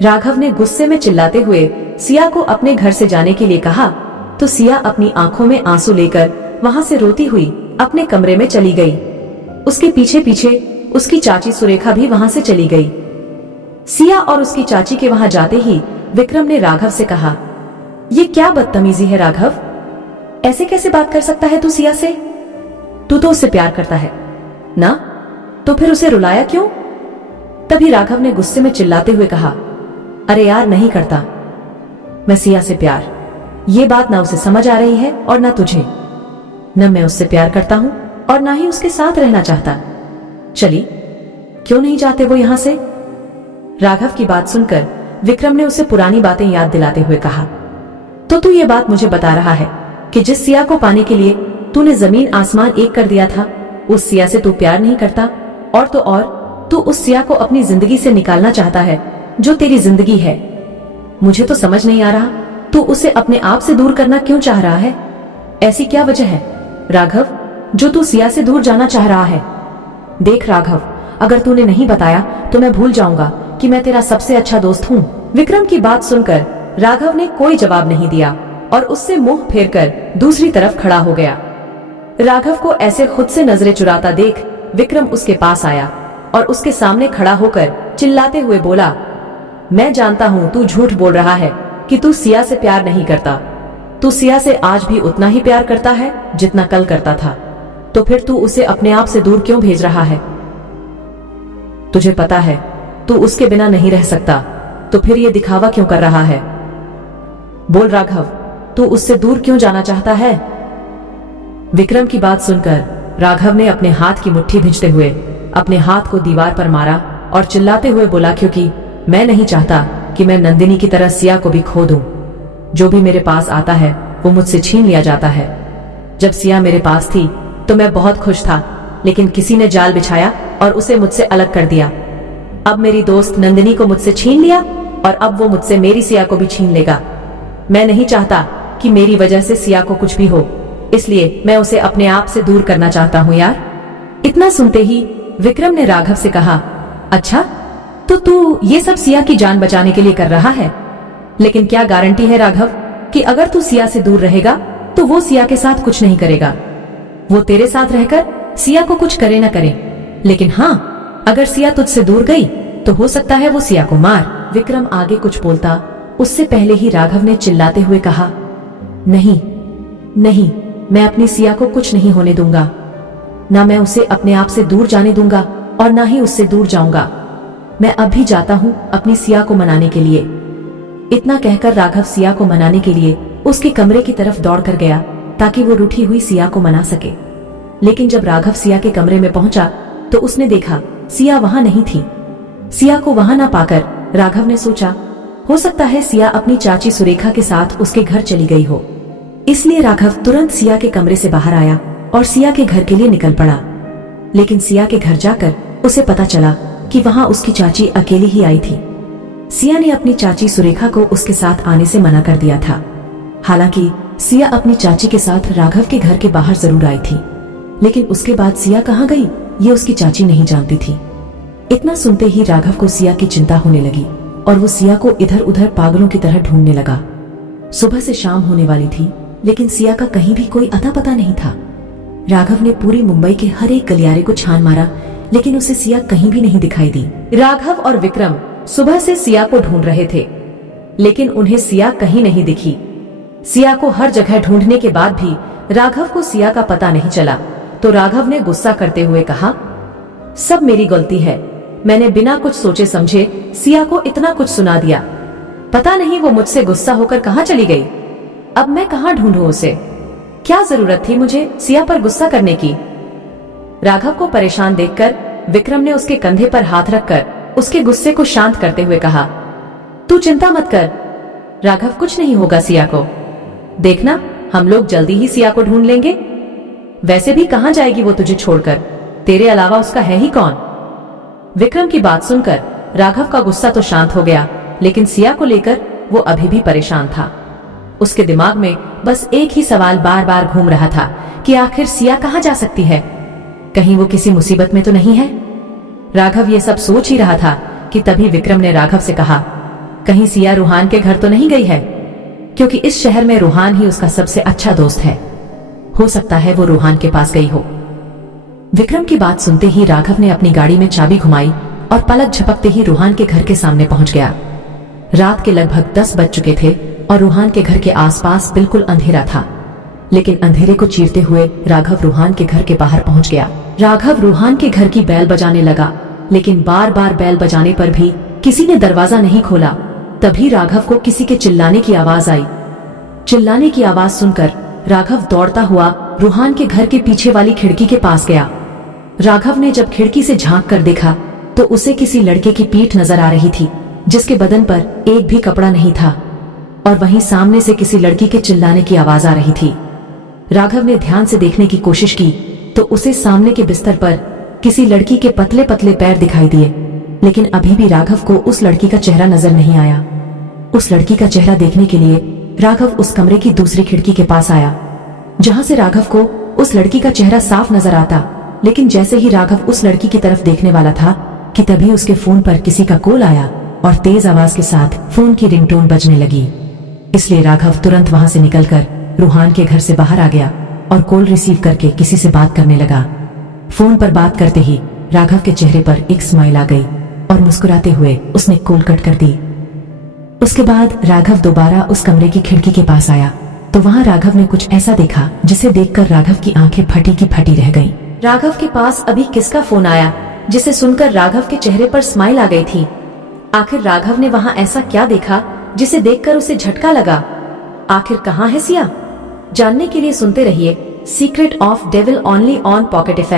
राघव ने गुस्से में चिल्लाते हुए सिया को अपने घर से जाने के लिए कहा तो सिया अपनी आंखों में आंसू लेकर वहां से रोती हुई अपने कमरे में चली गई। उसके पीछे पीछे उसकी चाची सुरेखा भी वहां से चली गई। सिया और उसकी चाची के वहां जाते ही विक्रम ने राघव से कहा, ये क्या बदतमीजी है राघव, ऐसे कैसे बात कर सकता है तू सिया से? तू तो उससे प्यार करता है ना, तो फिर उसे रुलाया क्यों? तभी राघव ने गुस्से में चिल्लाते हुए कहा, अरे यार नहीं करता मैं सिया से प्यार, ये बात ना उसे समझ आ रही है और ना तुझे। न मैं उससे प्यार करता हूं और ना ही उसके साथ रहना चाहता। चली क्यों नहीं जाते वो यहां से? राघव की बात सुनकर विक्रम ने उसे पुरानी बातें याद दिलाते हुए कहा, तो तू ये बात मुझे बता रहा है कि जिस सिया को पाने के लिए तूने जमीन आसमान एक कर दिया था, उस सिया से तू प्यार नहीं करता, और तो और तू उस सिया को अपनी जिंदगी से निकालना चाहता है जो तेरी जिंदगी है। मुझे तो समझ नहीं आ रहा तू उसे अपने आप से दूर करना क्यों चाह रहा है? ऐसी क्या वजह है राघव जो तू सिया से दूर जाना चाह रहा है? देख राघव, अगर तूने नहीं बताया तो मैं भूल जाऊंगा कि मैं तेरा सबसे अच्छा दोस्त हूँ। विक्रम की बात सुनकर राघव ने कोई जवाब नहीं दिया और उससे मुंह फेरकर दूसरी तरफ खड़ा हो गया। राघव को ऐसे खुद से नजरें चुराता देख विक्रम उसके पास आया और उसके सामने खड़ा होकर चिल्लाते हुए बोला, मैं जानता हूँ तू झूठ बोल रहा है कि तू सिया से प्यार नहीं करता। तू सिया से आज भी उतना ही प्यार करता है जितना कल करता था, तो फिर तू उसे अपने आप से दूर क्यों भेज रहा है? तुझे पता है तू उसके बिना नहीं रह सकता, तो फिर ये दिखावा क्यों कर रहा है? बोल राघव, तू उससे दूर क्यों जाना चाहता है? विक्रम की बात सुनकर राघव ने अपने हाथ की मुट्ठी भींचते हुए अपने हाथ को दीवार पर मारा और चिल्लाते हुए बोला, क्योंकि मैं नहीं चाहता कि मैं नंदिनी की तरह सिया को भी खो दूं। जो भी मेरे पास आता है वो मुझसे छीन लिया जाता है। जब सिया मेरे पास थी तो मैं बहुत खुश था, लेकिन किसी ने जाल बिछाया और उसे मुझसे अलग कर दिया। अब मेरी दोस्त नंदिनी को मुझसे छीन लिया और अब वो मुझसे मेरी सिया को भी छीन लेगा। मैं नहीं चाहता कि मेरी वजह से सिया को कुछ भी हो, इसलिए मैं उसे अपने आप से दूर करना चाहता हूँ यार। इतना सुनते ही विक्रम ने राघव से कहा, अच्छा तो तू ये सब सिया की जान बचाने के लिए कर रहा है, लेकिन क्या गारंटी है राघव कि अगर तू सिया से दूर रहेगा तो वो सिया के साथ कुछ नहीं करेगा? वो तेरे साथ रहकर सिया को कुछ करे न करे, लेकिन हाँ, अगर सिया तुझसे दूर गई तो हो सकता है वो सिया को मार। विक्रम आगे कुछ बोलता उससे पहले ही राघव ने चिल्लाते हुए कहा, नहीं नहीं, मैं अपनी सिया को कुछ नहीं होने दूंगा। ना मैं उसे अपने आप से दूर जाने दूंगा और ना ही उससे दूर जाऊंगा। मैं अभी जाता हूँ अपनी सिया को मनाने के लिए। इतना कहकर राघव सिया को मनाने के लिए उसके कमरे की तरफ दौड़ कर गया ताकि वो रूठी हुई सिया को मना सके। लेकिन जब राघव सिया के कमरे में पहुंचा तो उसने देखा सिया वहां नहीं थी। सिया को वहां ना पाकर राघव ने सोचा, हो सकता है सिया अपनी चाची सुरेखा के साथ उसके घर चली गई हो। इसलिए राघव तुरंत सिया के कमरे से बाहर आया और सिया के घर के लिए निकल पड़ा। लेकिन सिया के घर जाकर उसे पता चला कि वहां उसकी चाची अकेली ही आई थी। सिया ने अपनी चाची सुरेखा को उसके साथ आने से मना कर दिया था। हालांकि सिया अपनी चाची के साथ राघव के घर के बाहर जरूर आई थी, लेकिन उसके बाद सिया कहाँ गई ये उसकी चाची नहीं जानती थी। इतना सुनते ही राघव को सिया की चिंता होने लगी और वो सिया को इधर उधर पागलों की तरह ढूंढने लगा। सुबह से शाम होने वाली थी, लेकिन सिया का कहीं भी कोई अता पता नहीं था। राघव ने पूरी मुंबई के हर एक गलियारे को छान मारा, लेकिन उसे सिया कहीं भी नहीं दिखाई दी। राघव और विक्रम सुबह से सिया को ढूंढ रहे थे, लेकिन उन्हें सिया कहीं नहीं दिखी। सिया को हर जगह ढूंढने के बाद भी राघव को सिया का पता नहीं चला, तो राघव ने गुस्सा करते हुए कहा, सब मेरी गलती है, मैंने बिना कुछ सोचे समझे सिया को इतना कुछ सुना दिया। पता नहीं वो मुझसे गुस्सा होकर कहाँ चली गई। अब मैं कहाँ ढूंढूं उसे? क्या जरूरत थी मुझे सिया पर गुस्सा करने की? राघव को परेशान देखकर विक्रम ने उसके कंधे पर हाथ रखकर उसके गुस्से को शांत करते हुए कहा, तू चिंता मत कर राघव, कुछ नहीं होगा सिया को। देखना, हम लोग जल्दी ही सिया को ढूंढ लेंगे। वैसे भी कहाँ जाएगी वो तुझे छोड़कर, तेरे अलावा उसका है ही कौन? विक्रम की बात सुनकर राघव का गुस्सा तो शांत हो गया, लेकिन सिया को लेकर वो अभी भी परेशान था। उसके दिमाग में बस एक ही सवाल बार बार घूम रहा था कि आखिर सिया कहाँ जा सकती है, कहीं वो किसी मुसीबत में तो नहीं है। राघव ये सब सोच ही रहा था कि तभी विक्रम ने राघव से कहा, कहीं सिया रूहान के घर तो नहीं गई है, क्योंकि इस शहर में रूहान ही उसका सबसे अच्छा दोस्त है। हो सकता है वो रूहान के पास गई हो। विक्रम की बात सुनते ही राघव ने अपनी गाड़ी में चाबी घुमाई और पलक झपकते ही रूहान के घर के सामने पहुंच गया। रात के लगभग 10 बज चुके थे और रूहान के घर के आसपास बिल्कुल अंधेरा था, लेकिन अंधेरे को चीरते हुए राघव रूहान के घर के बाहर पहुंच गया। राघव रूहान के घर की बैल बजाने लगा, लेकिन बार बार बैल बजाने पर भी किसी ने दरवाजा नहीं खोला। तभी राघव को किसी के चिल्लाने की आवाज आई। चिल्लाने की आवाज सुनकर राघव दौड़ता हुआ रूहान के घर के पीछे वाली खिड़की के पास गया। राघव ने जब खिड़की से झांक कर देखा तो उसे किसी लड़के की पीठ नजर आ रही थी, जिसके बदन पर एक भी कपड़ा नहीं था, और वहीं सामने से किसी लड़की के चिल्लाने की आवाज आ रही थी। राघव ने ध्यान से देखने की कोशिश की तो उसे सामने के बिस्तर पर किसी लड़की के पतले पतले पैर दिखाई दिए, लेकिन अभी भी राघव को उस लड़की का चेहरा नजर नहीं आया। उस लड़की का चेहरा देखने के लिए राघव उस कमरे की दूसरी खिड़की के पास आया, जहां से राघव को उस लड़की का चेहरा साफ नजर आता। लेकिन जैसे ही राघव उस लड़की की तरफ देखने वाला था कि तभी उसके फोन पर किसी का कॉल आया और तेज आवाज के साथ फोन की रिंगटोन बजने लगी। इसलिए राघव तुरंत वहां से निकलकर रूहान के घर से बाहर आ गया और कॉल रिसीव करके किसी से बात करने लगा। फोन पर बात करते ही राघव के चेहरे पर एक स्माइल आ गई और मुस्कुराते हुए उसने कॉल कट कर दी। उसके बाद राघव दोबारा उस कमरे की खिड़की के पास आया तो वहां राघव ने कुछ ऐसा देखा जिसे देखकर राघव की आंखें फटी की फटी रह गईं। राघव के पास अभी किसका फोन आया जिसे सुनकर राघव के चेहरे पर स्माइल आ गई थी। आखिर राघव ने वहां ऐसा क्या देखा जिसे देखकर उसे झटका लगा। आखिर कहां है सिया? जानने के लिए सुनते रहिए secret of devil only on pocket FM।